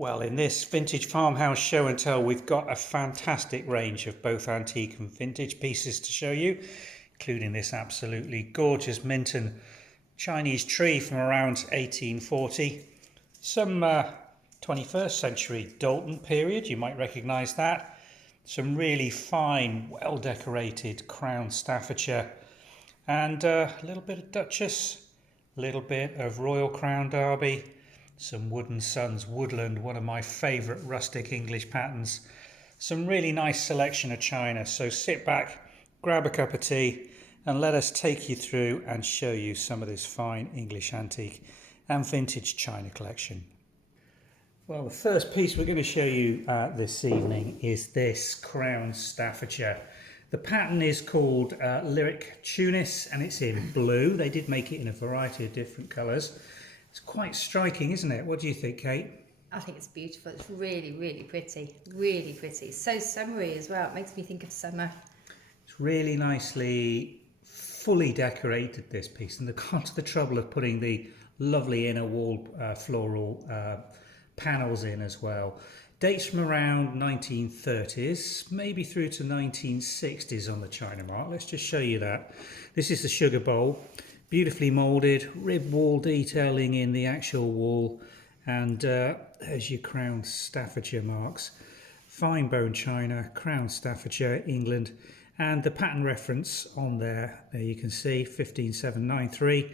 Well, in this vintage farmhouse show and tell, we've got a fantastic range of both antique and vintage pieces to show you, including this absolutely gorgeous Minton Chinese tree from around 1840. Some 21st century Dalton period, you might recognise that. Some really fine, well decorated Crown Staffordshire, and a little bit of Duchess, a little bit of Royal Crown Derby, some Wooden Sons Woodland, one of my favourite rustic English patterns. Some really nice selection of china, so sit back, grab a cup of tea and let us take you through and show you some of this fine English antique and vintage china collection. Well, the first piece we're going to show you this evening is this Crown Staffordshire. The pattern is called Lyric Tunis and it's in blue. They did make it in a variety of different colours. It's quite striking, isn't it? What do you think, Kate? I think it's beautiful. It's really, really pretty. Really pretty. It's so summery as well. It makes me think of summer. It's really nicely, fully decorated, this piece. And they've gone to the trouble of putting the lovely inner wall floral panels in as well. Dates from around 1930s, maybe through to 1960s on the china mark. Let's just show you that. This is the sugar bowl. Beautifully moulded, rib wall detailing in the actual wall, and there's your Crown Staffordshire marks. Fine bone china, Crown Staffordshire, England, and the pattern reference on there you can see 15793,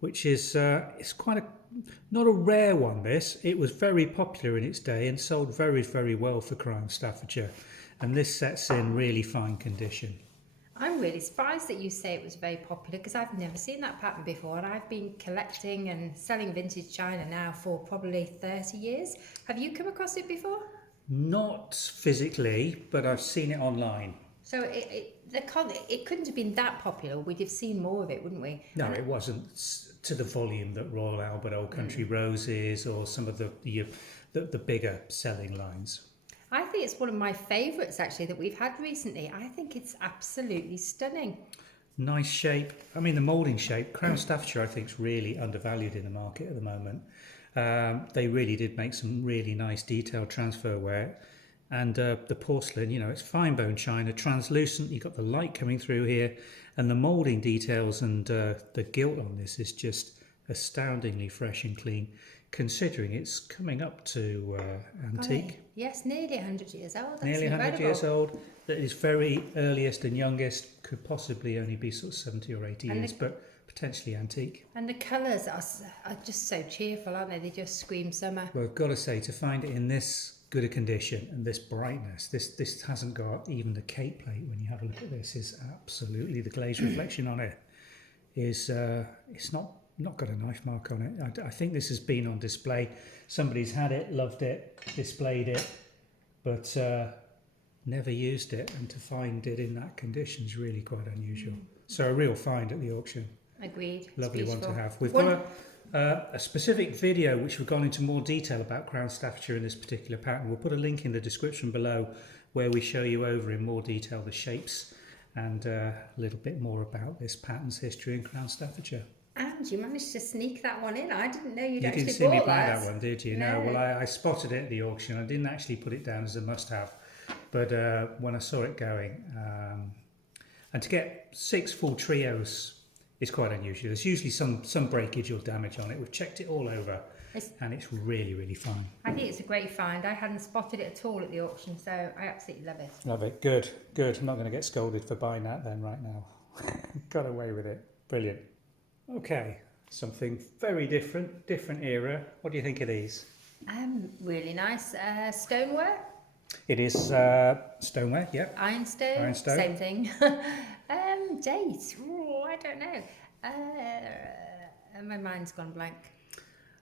which is it's quite not a rare one. This, it was very popular in its day and sold very, very well for Crown Staffordshire, and this set's in really fine condition. I'm really surprised that you say it was very popular because I've never seen that pattern before, and I've been collecting and selling vintage china now for probably 30 years. Have you come across it before? Not physically, but I've seen it online. So it couldn't have been that popular. We'd have seen more of it, wouldn't we? No, it wasn't to the volume that Royal Albert Old Country Roses or some of the bigger selling lines. I think it's one of my favourites actually that we've had recently. I think it's absolutely stunning. Nice shape. I mean, the moulding shape. Crown Staffordshire, I think, is really undervalued in the market at the moment. They really did make some really nice detailed transfer wear. And the porcelain, you know, it's fine bone china, translucent. You've got the light coming through here. And the moulding details and the gilt on this is just astoundingly fresh and clean, considering it's coming up to antique. Yes, nearly 100 years old. That's nearly incredible. 100 years old. That is very earliest and youngest, could possibly only be sort of 70 or 80 years, but potentially antique. And the colours are just so cheerful, aren't they? They just scream summer. Well, I've got to say, to find it in this good a condition and this brightness, this hasn't got even the Kate plate. When you have a look at this, is absolutely, the glazed reflection on it is it's not got a knife mark on it. I think this has been on display. Somebody's had it, loved it, displayed it, but never used it, and to find it in that condition is really quite unusual. So a real find at the auction. Agreed. Lovely one to have. We've got a specific video which we've gone into more detail about Crown Staffordshire in this particular pattern. We'll put a link in the description below where we show you over in more detail the shapes and a little bit more about this pattern's history in Crown Staffordshire. And you managed to sneak that one in. I didn't know you'd actually bought that. You didn't see me buy that one, did you? No. Well, I spotted it at the auction. I didn't actually put it down as a must-have, but when I saw it going, and to get 6 full trios is quite unusual. There's usually some breakage or damage on it. We've checked it all over, and it's really, really fine. I think it's a great find. I hadn't spotted it at all at the auction, so I absolutely love it. Love it. Good, good. I'm not going to get scolded for buying that then right now. Got away with it. Brilliant. Okay, something very different era. What do you think of these? Really nice. Stoneware? It is stoneware, yep. Ironstone? Same thing. Date? Ooh, I don't know. My mind's gone blank.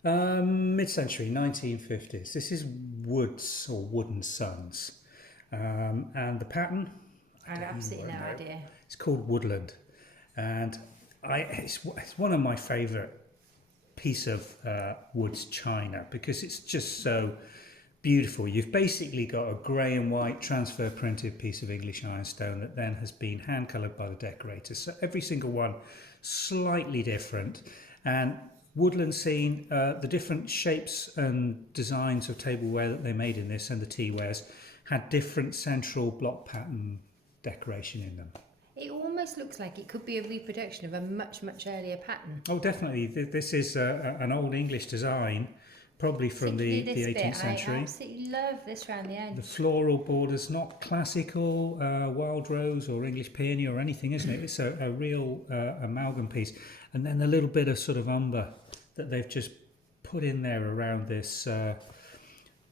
Mid-century, 1950s. This is Woods or Wooden Sons. And the pattern? I have absolutely no idea. It's called Woodland. And it's one of my favourite piece of Woods china because it's just so beautiful. You've basically got a grey and white transfer printed piece of English ironstone that then has been hand coloured by the decorators. So every single one slightly different, and woodland scene. The different shapes and designs of tableware that they made in this and the teawares had different central block pattern decoration in them. It almost looks like it could be a reproduction of a much, much earlier pattern. Oh, definitely. This is an old English design, probably from the 18th century. I absolutely love this round the edge. The floral borders, not classical wild rose or English peony or anything, isn't it? It's a real amalgam piece. And then the little bit of sort of umber that they've just put in there around this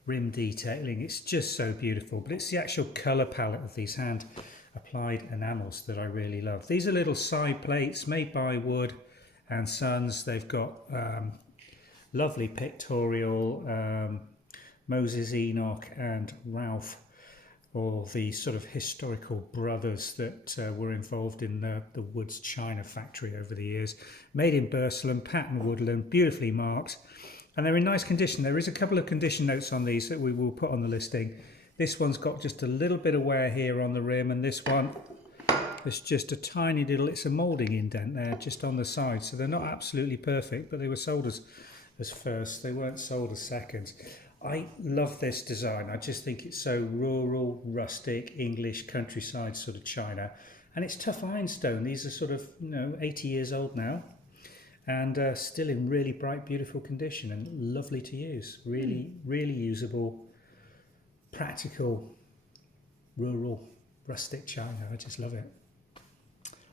rim detailing. It's just so beautiful. But it's the actual colour palette of these hand applied enamels that I really love. These are little side plates made by Wood and Sons. They've got lovely pictorial Moses, Enoch and Ralph, all the sort of historical brothers that were involved in the Wood's China factory over the years. Made in Burslem, pattern woodland, beautifully marked, and they're in nice condition. There is a couple of condition notes on these that we will put on the listing. This one's got just a little bit of wear here on the rim, and this one, there's just a tiny little, it's a moulding indent there just on the side. So they're not absolutely perfect, but they were sold as first. They weren't sold as seconds. I love this design. I just think it's so rural, rustic, English, countryside sort of china. And it's tough ironstone. These are sort of, 80 years old now, and still in really bright, beautiful condition and lovely to use. Really, really usable, practical, rural, rustic china. I just love it.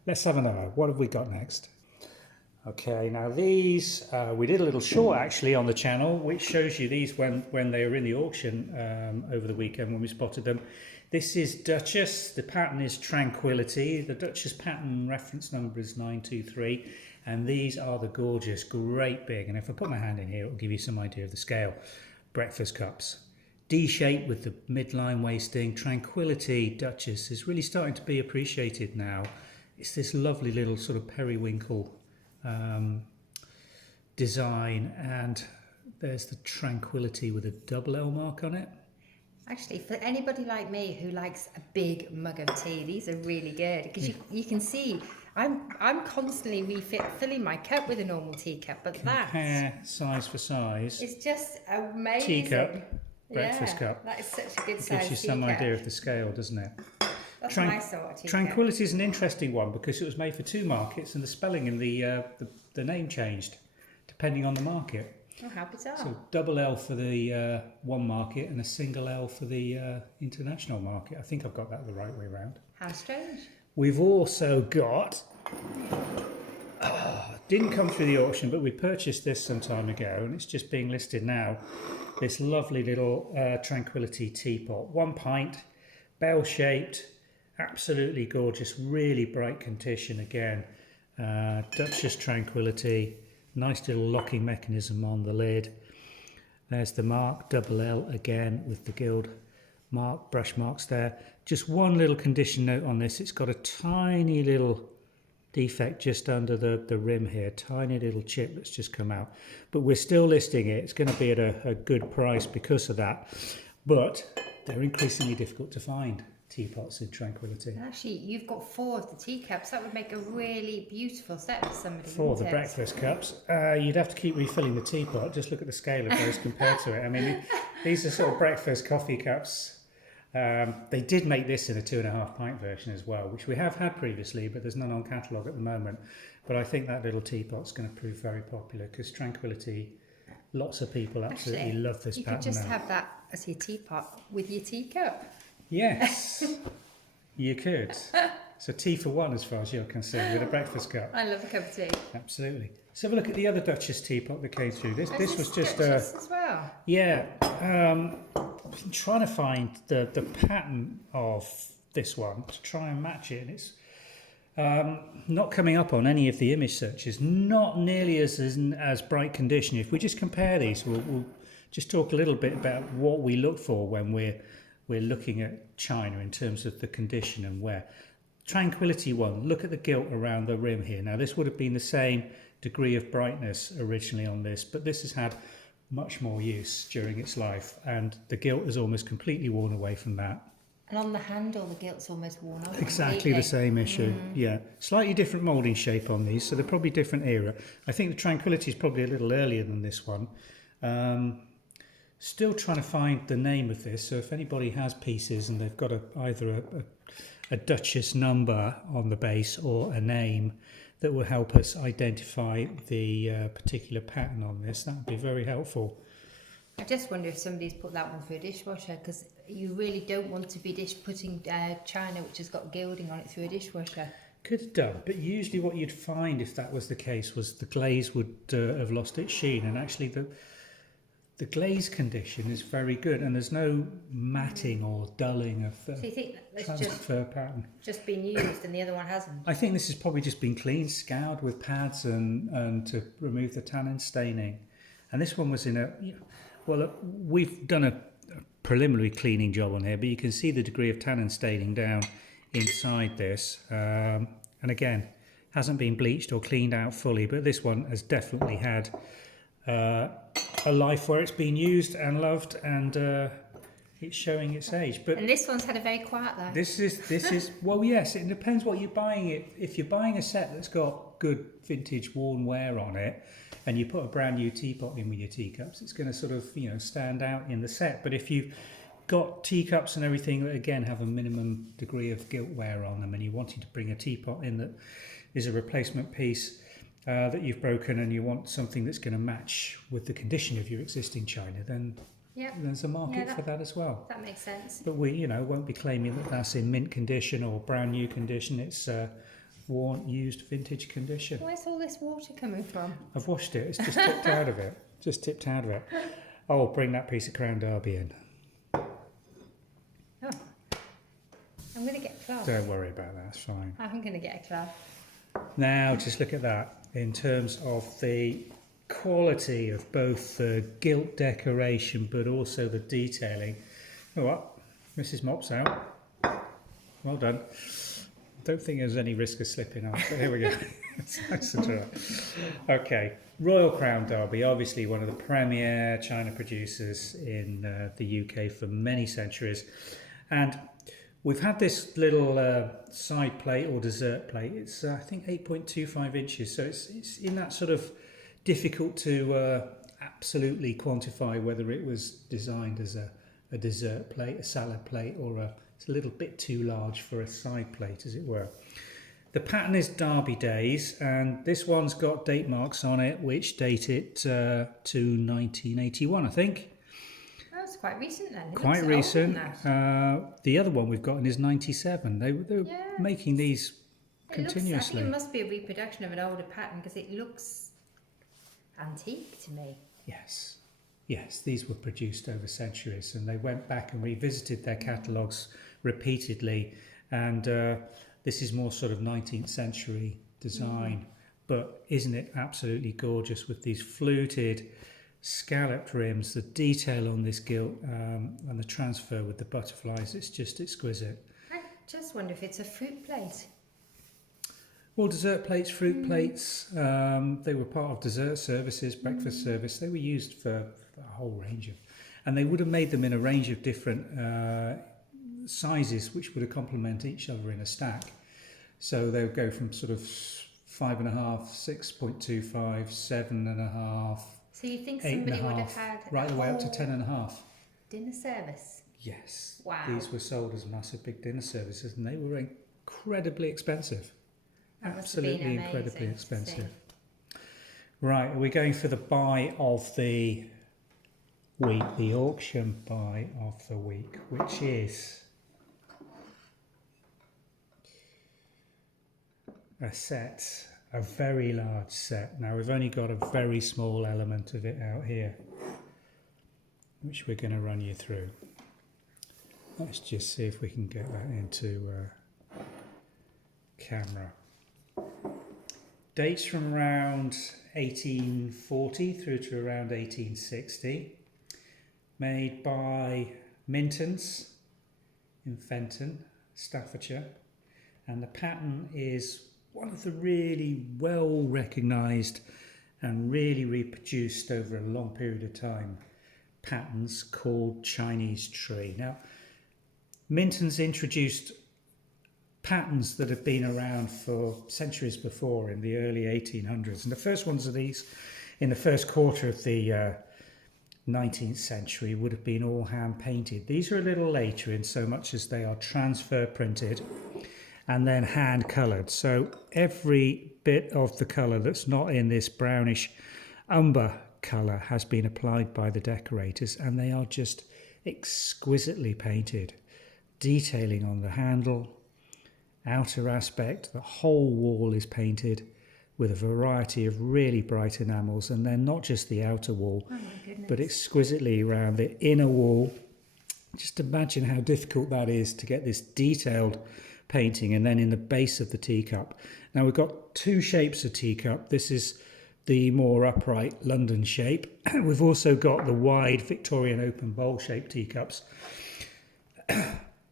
Let's have another. What have we got next? Okay, now these, we did a little short actually on the channel, which shows you these when they were in the auction over the weekend when we spotted them. This is Duchess, the pattern is Tranquillity, the Duchess pattern reference number is 923, and these are the gorgeous, great big, and if I put my hand in here, it will give you some idea of the scale, breakfast cups. D-shape with the midline waisting. Tranquillity Duchess is really starting to be appreciated now. It's this lovely little sort of periwinkle design, and there's the Tranquillity with a double L mark on it. Actually, for anybody like me who likes a big mug of tea, these are really good because you can see I'm constantly refilling my cup with a normal teacup, but Compare size for size. It's just amazing. Teacup, breakfast cup. That is such a good size. Gives you some idea of the scale, doesn't it? That's my sort of teacup. Tranquillity is an interesting one because it was made for two markets, and the spelling in the name changed depending on the market. Oh, how bizarre. So double L for the one market and a single L for the international market. I think I've got that the right way around. How strange. We've also got, didn't come through the auction, but we purchased this some time ago and it's just being listed now. This lovely little Tranquillity teapot, 1 pint, bell shaped, absolutely gorgeous, really bright condition again. Duchess Tranquillity, nice little locking mechanism on the lid. There's the mark, double L again with the gild mark, brush marks there. Just one little condition note on this, it's got a tiny little defect just under the rim here, tiny little chip that's just come out. But we're still listing it, it's going to be at a good price because of that. But they're increasingly difficult to find, teapots in Tranquillity. Actually, you've got 4 of the teacups. That would make a really beautiful set for somebody. 4 of the breakfast cups. You'd have to keep refilling the teapot. Just look at the scale of those compared to it. I mean, these are sort of breakfast coffee cups. They did make this in a 2.5 pint version as well, which we have had previously, but there's none on catalogue at the moment. But I think that little teapot's going to prove very popular because Tranquillity, lots of people absolutely love this pattern. You could just now. have that as your teapot with your teacup. Yes, you could. So tea for one as far as you're concerned with a breakfast cup. I love a cup of tea. Absolutely. Let's have a look at the other Duchess teapot that came through. This was just Duchess as well. Yeah. I've been trying to find the pattern of this one to try and match it, and it's not coming up on any of the image searches. Not nearly as bright condition. If we just compare these, we'll just talk a little bit about what we look for when we're looking at china in terms of the condition and wear. Tranquillity one, look at the gilt around the rim here. Now this would have been the same degree of brightness originally on this, but this has had much more use during its life, and the gilt is almost completely worn away from that. And on the handle, the gilt's almost worn off. Exactly the same issue. Yeah, slightly different moulding shape on these, so they're probably different era. I think the Tranquillity is probably a little earlier than this one. Still trying to find the name of this, so if anybody has pieces and they've got either a Duchess number on the base or a name that will help us identify the particular pattern on this, that would be very helpful. I just wonder if somebody's put that one through a dishwasher, because you really don't want to be putting china which has got gilding on it through a dishwasher. Could have done, but usually what you'd find if that was the case was the glaze would have lost its sheen, and actually the glaze condition is very good, and there's no matting or dulling of the So you think that's transfer pattern. just been used and the other one hasn't? I think this has probably just been cleaned, scoured with pads and to remove the tannin staining. And this one was in a, well, we've done a preliminary cleaning job on here, but you can see the degree of tannin staining down inside this. And again, hasn't been bleached or cleaned out fully, but this one has definitely had a life where it's been used and loved, and it's showing its age. But And this one's had a very quiet life. this is well, yes, it depends what you're buying. If you're buying a set that's got good vintage worn wear on it, and you put a brand new teapot in with your teacups, it's going to sort of stand out in the set. But if you've got teacups and everything that again have a minimum degree of gilt wear on them, and you're wanting to bring a teapot in that is a replacement piece that you've broken, and you want something that's going to match with the condition of your existing china, then there's a market for that as well. That makes sense. But we, won't be claiming that that's in mint condition or brand new condition. It's worn, used, vintage condition. Where's all this water coming from? I've washed it. It's just tipped out of it. Just tipped out of it. Oh, bring that piece of Crown Derby in. Oh. I'm going to get a cloth. Don't worry about that. It's fine. I'm going to get a cloth. Now, just look at that in terms of the quality of both the gilt decoration, but also the detailing. Oh, what? Mrs. Mop's out. Well done. Don't think there's any risk of slipping off, but here we go. It's nice and dry. Okay, Royal Crown Derby, obviously one of the premier china producers in the UK for many centuries, and we've had this little side plate or dessert plate. It's I think 8.25 inches, so it's in that sort of difficult to absolutely quantify whether it was designed as a dessert plate, a salad plate, or it's a little bit too large for a side plate, as it were. The pattern is Derby Days, and this one's got date marks on it which date it to 1981, I think. That's quite recent then. Quite recent. The other one we've got is 97. They were making these continuously. I think it must be a reproduction of an older pattern because it looks antique to me. Yes, these were produced over centuries, and they went back and revisited their catalogues repeatedly, and this is more sort of 19th century design, but isn't it absolutely gorgeous with these fluted scalloped rims, the detail on this gilt, and the transfer with the butterflies, it's just exquisite. I just wonder if it's a fruit plate. Well, dessert plates, fruit plates, they were part of dessert services, breakfast service. They were used for a whole range of, and they would have made them in a range of different sizes, which would have complement each other in a stack. So they would go from sort of 5.5, 6.25, 7.5. So you think somebody would have had right the way up to 10.5. Dinner service? Yes. Wow. These were sold as massive big dinner services, and they were incredibly expensive. Absolutely incredibly expensive. Right, are we going for the buy of the week, the auction buy of the week, which is a set, a very large set. Now we've only got a very small element of it out here, which we're going to run you through. Let's just see if we can get that into camera. Dates from around 1840 through to around 1860. Made by Mintons in Fenton, Staffordshire. And the pattern is one of the really well recognised and really reproduced over a long period of time patterns called Chinese tree. Now, Minton's introduced patterns that have been around for centuries before, in the early 1800s. And the first ones of these in the first quarter of the 19th century would have been all hand painted. These are a little later in so much as they are transfer printed and then hand coloured. So every bit of the colour that's not in this brownish umber colour has been applied by the decorators, and they are just exquisitely painted. Detailing on the handle, outer aspect, the whole wall is painted with a variety of really bright enamels, and then not just the outer wall, but exquisitely around the inner wall. Just imagine how difficult that is to get this detailed painting, and then in the base of the teacup. Now we've got two shapes of teacup. This is the more upright London shape. We've also got the wide Victorian open bowl shaped teacups.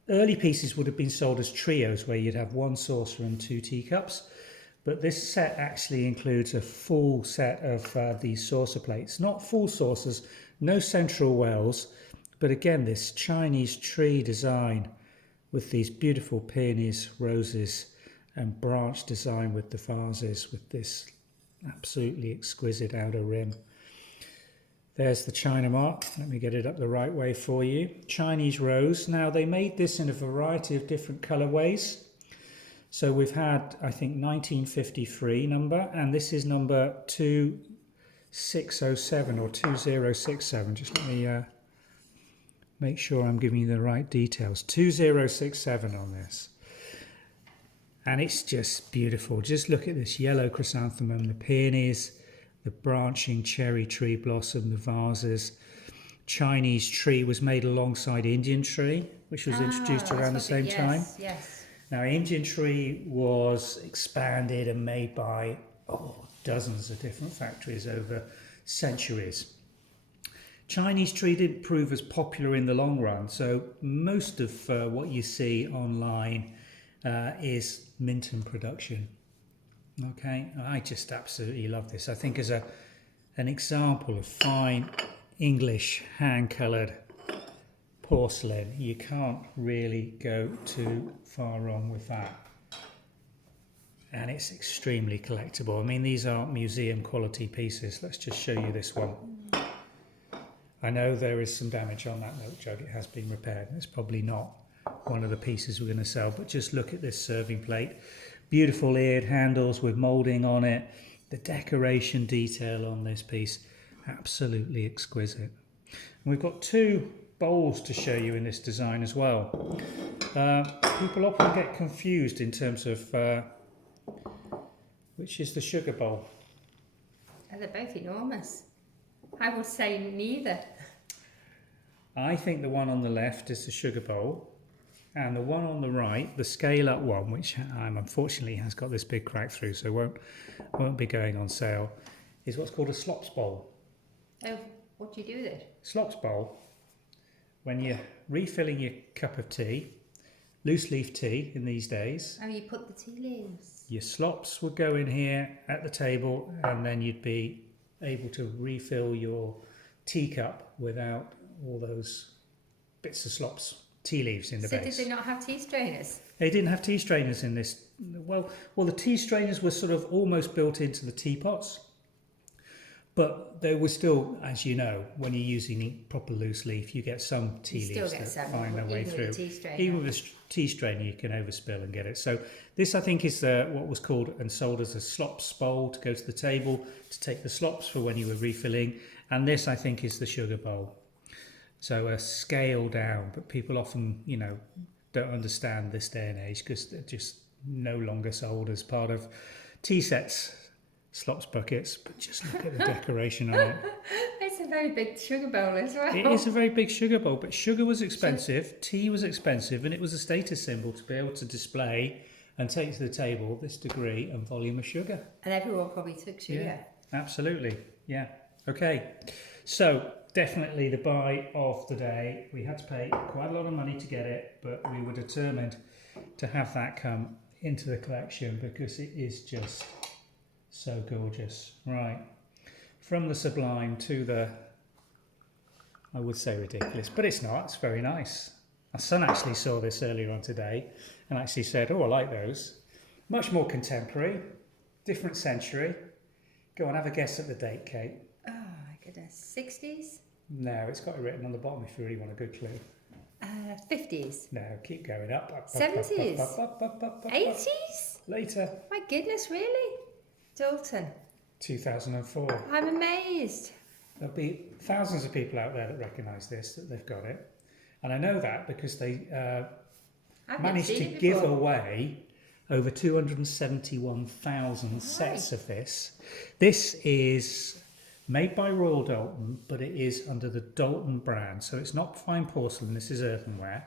Early pieces would have been sold as trios, where you'd have one saucer and two teacups, but this set actually includes a full set of these saucer plates. Not full saucers, no central wells, but again this Chinese tree design with these beautiful peonies, roses and branch design with the vases, with this absolutely exquisite outer rim. There's the China mark. Let me get it up the right way for you. Chinese rose. Now they made this in a variety of different colourways. So we've had, I think, 1953 number, and this is number 2607 or 2067. Just let me make sure I'm giving you the right details. 2067 on this. And it's just beautiful. Just look at this yellow chrysanthemum, the peonies, the branching cherry tree blossom, the vases. Chinese tree was made alongside Indian tree, which was introduced around the same time. Yes. Now, Indian tree was expanded and made by dozens of different factories over centuries. Chinese tree didn't prove as popular in the long run, so most of what you see online is Minton production. Okay, I just absolutely love this. I think as an example of fine English hand-coloured porcelain, you can't really go too far wrong with that. And it's extremely collectible. I mean, these aren't museum quality pieces. Let's just show you this one. I know there is some damage on that milk jug. It has been repaired. It's probably not one of the pieces we're going to sell, but just look at this serving plate. Beautiful eared handles with moulding on it. The decoration detail on this piece, absolutely exquisite. And we've got two bowls to show you in this design as well. People often get confused in terms of which is the sugar bowl. They're both enormous. I would say neither. I think the one on the left is the sugar bowl, and the one on the right, the scale up one, which unfortunately has got this big crack through, so won't be going on sale, is what's called a slops bowl. Oh, what do you do with it? Slops bowl, when you're refilling your cup of tea, loose leaf tea in these days. Oh, you put the tea leaves. Your slops would go in here at the table, and then you'd be able to refill your teacup without all those bits of slops, tea leaves in the base. So did they not have tea strainers? They didn't have tea strainers in this. Well, the tea strainers were sort of almost built into the teapots, but they were still, as you know, when you're using proper loose leaf, you get some tea leaves that find their way through. Even with a tea strainer, you can overspill and get it. So this, I think, is what was called and sold as a slops bowl to go to the table to take the slops for when you were refilling. And this, I think, is the sugar bowl. So a scale down, but people often, don't understand this day and age because they're just no longer sold as part of tea sets, slops buckets. But just look at the decoration on it. It's a very big sugar bowl as well. It is a very big sugar bowl, but sugar was expensive, tea was expensive, and it was a status symbol to be able to display and take to the table this degree and volume of sugar. And everyone probably took sugar. Yeah, absolutely. Yeah. Okay. So definitely the buy of the day. We had to pay quite a lot of money to get it, but we were determined to have that come into the collection because it is just so gorgeous. Right. From the sublime to the, I would say ridiculous, but it's not. It's very nice. My son actually saw this earlier on today and actually said, oh, I like those. Much more contemporary, different century. Go on, have a guess at the date, Kate. Oh my goodness, 60s? No, it's got it written on the bottom if you really want a good clue. 50s? No, keep going up. 70s? Up. 80s? Later. My goodness, really? Dalton. 2004. I'm amazed. There'll be thousands of people out there that recognise this, that they've got it. And I know that because they I've managed never to seen it give before. away over 271,000 sets of this. This is made by Royal Dalton, but it is under the Dalton brand. So it's not fine porcelain, this is earthenware.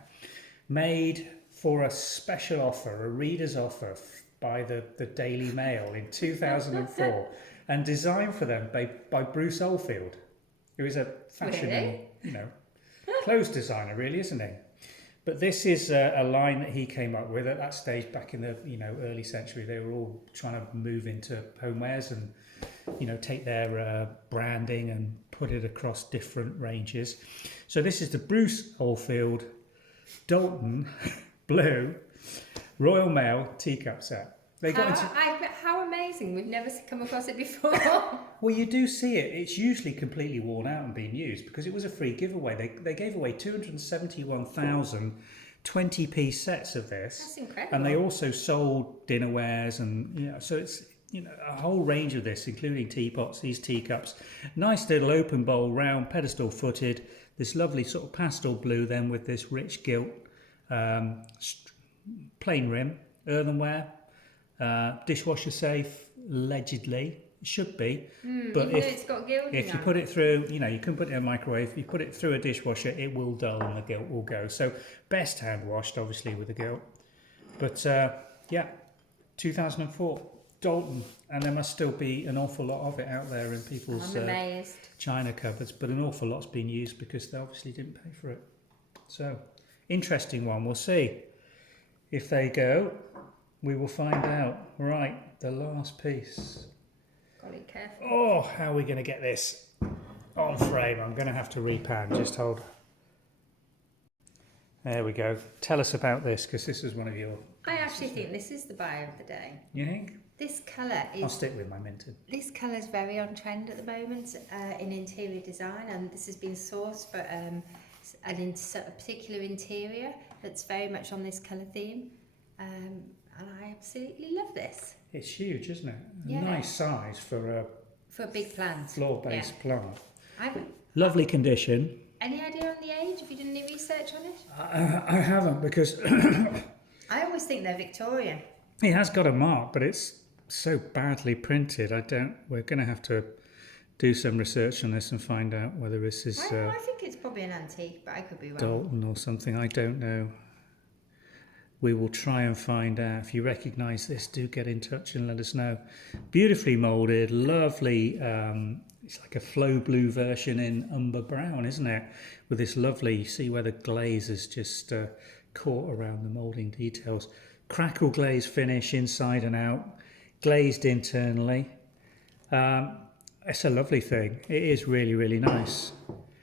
Made for a special offer, a reader's offer by the Daily Mail in 2004 and designed for them by Bruce Oldfield, who is a fashion and, clothes designer, really, isn't he? But this is a line that he came up with at that stage back in the early century. They were all trying to move into homewares and take their branding and put it across different ranges. So this is the Bruce Oldfield Dalton Blue Royal Mail teacup set. They got into... How amazing! We've never come across it before. Well, you do see it. It's usually completely worn out and being used because it was a free giveaway. They gave away 271,000 20-piece sets of this. That's incredible. And they also sold dinnerwares and so it's a whole range of this, including teapots, these teacups. Nice little open bowl, round, pedestal footed. This lovely sort of pastel blue then with this rich gilt, plain rim, earthenware, dishwasher safe, allegedly. It should be, but it's got gilding if you on. put it through, you can put it in a microwave. If you put it through a dishwasher, it will dull and the gilt will go. So best hand washed, obviously, with the gilt. But 2004, Dalton, and there must still be an awful lot of it out there in people's I'm amazed. china cupboards. But an awful lot's been used because they obviously didn't pay for it. So interesting one. We'll see if they go. We will find out. Right, the last piece. Got it careful. Oh, how are we going to get this on frame? I'm going to have to repan. Just hold. There we go. Tell us about this because this is one of your... I actually think this is the buy of the day. You think? This colour is... I'll stick with my Minton. This colour is very on trend at the moment in interior design, and this has been sourced for a particular interior that's very much on this colour theme. And I absolutely love this. It's huge, isn't it? Yeah. A nice size for a big plant. floor-based plant. I've, Lovely condition. any idea on the age? Have you done any research on it? I haven't because I always think they're Victorian. it has got a mark, but it's so badly printed. We're going to have to do some research on this and find out whether this is I think it's probably an antique, but I could be wrong. Dalton or something. I don't know. We will try and find out. If you recognise this, do get in touch and let us know. Beautifully moulded, lovely. It's like a flow blue version in umber brown, isn't it? With this lovely, see where the glaze is just caught around the moulding details. Crackle glaze finish inside and out, glazed internally. It's a lovely thing. It is really, really nice.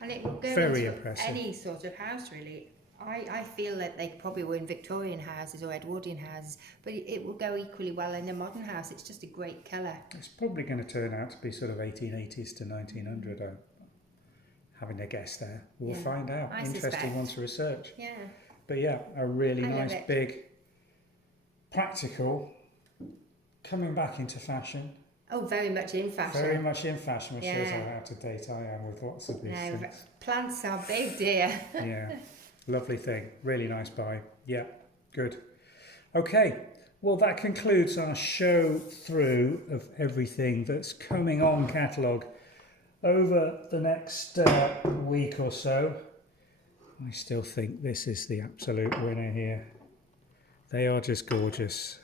And it will go Very into impressive. any sort of house, really. I feel that they probably were in Victorian houses or Edwardian houses, but it will go equally well in a modern house. It's just a great colour. It's probably going to turn out to be sort of 1880s to 1900. Having a guess there. We'll find out. I Interesting suspect. one to research. Yeah. But yeah, a really I love nice, it. big, practical, coming back into fashion. Oh, very much in fashion. Very much in fashion, which shows Yeah. how out of date I am with lots of these No, things. plants are big, dear. Yeah, lovely thing. Really nice buy. Yeah, good. Okay, well that concludes our show through of everything that's coming on catalogue over the next week or so. I still think this is the absolute winner here. They are just gorgeous.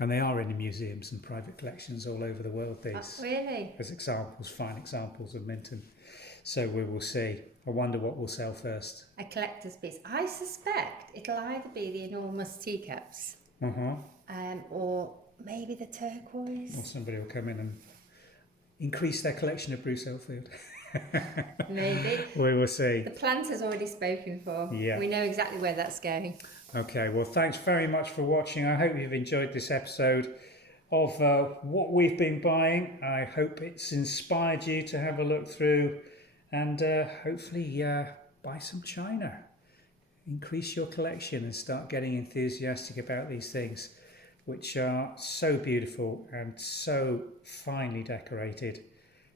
And they are in the museums and private collections all over the world, these. Really? As examples, fine examples of Minton. So we will see. I wonder what will sell first. A collector's piece. I suspect it'll either be the enormous teacups, or maybe the turquoise. Or somebody will come in and increase their collection of Bruce Oldfield. Maybe. We will see. The plant has already spoken for. Yeah. We know exactly where that's going. Okay, well, thanks very much for watching. I hope you've enjoyed this episode of what we've been buying. I hope it's inspired you to have a look through and hopefully buy some china. Increase your collection and start getting enthusiastic about these things, which are so beautiful and so finely decorated.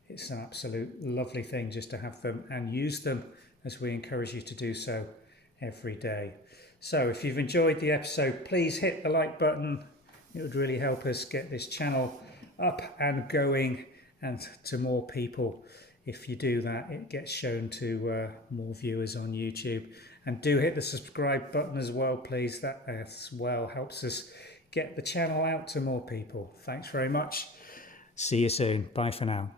It's an absolute lovely thing just to have them and use them as we encourage you to do so every day. So if you've enjoyed the episode, please hit the like button. It would really help us get this channel up and going and to more people. If you do that, it gets shown to more viewers on YouTube. And do hit the subscribe button as well, please. That as well helps us get the channel out to more people. Thanks very much. See you soon. Bye for now.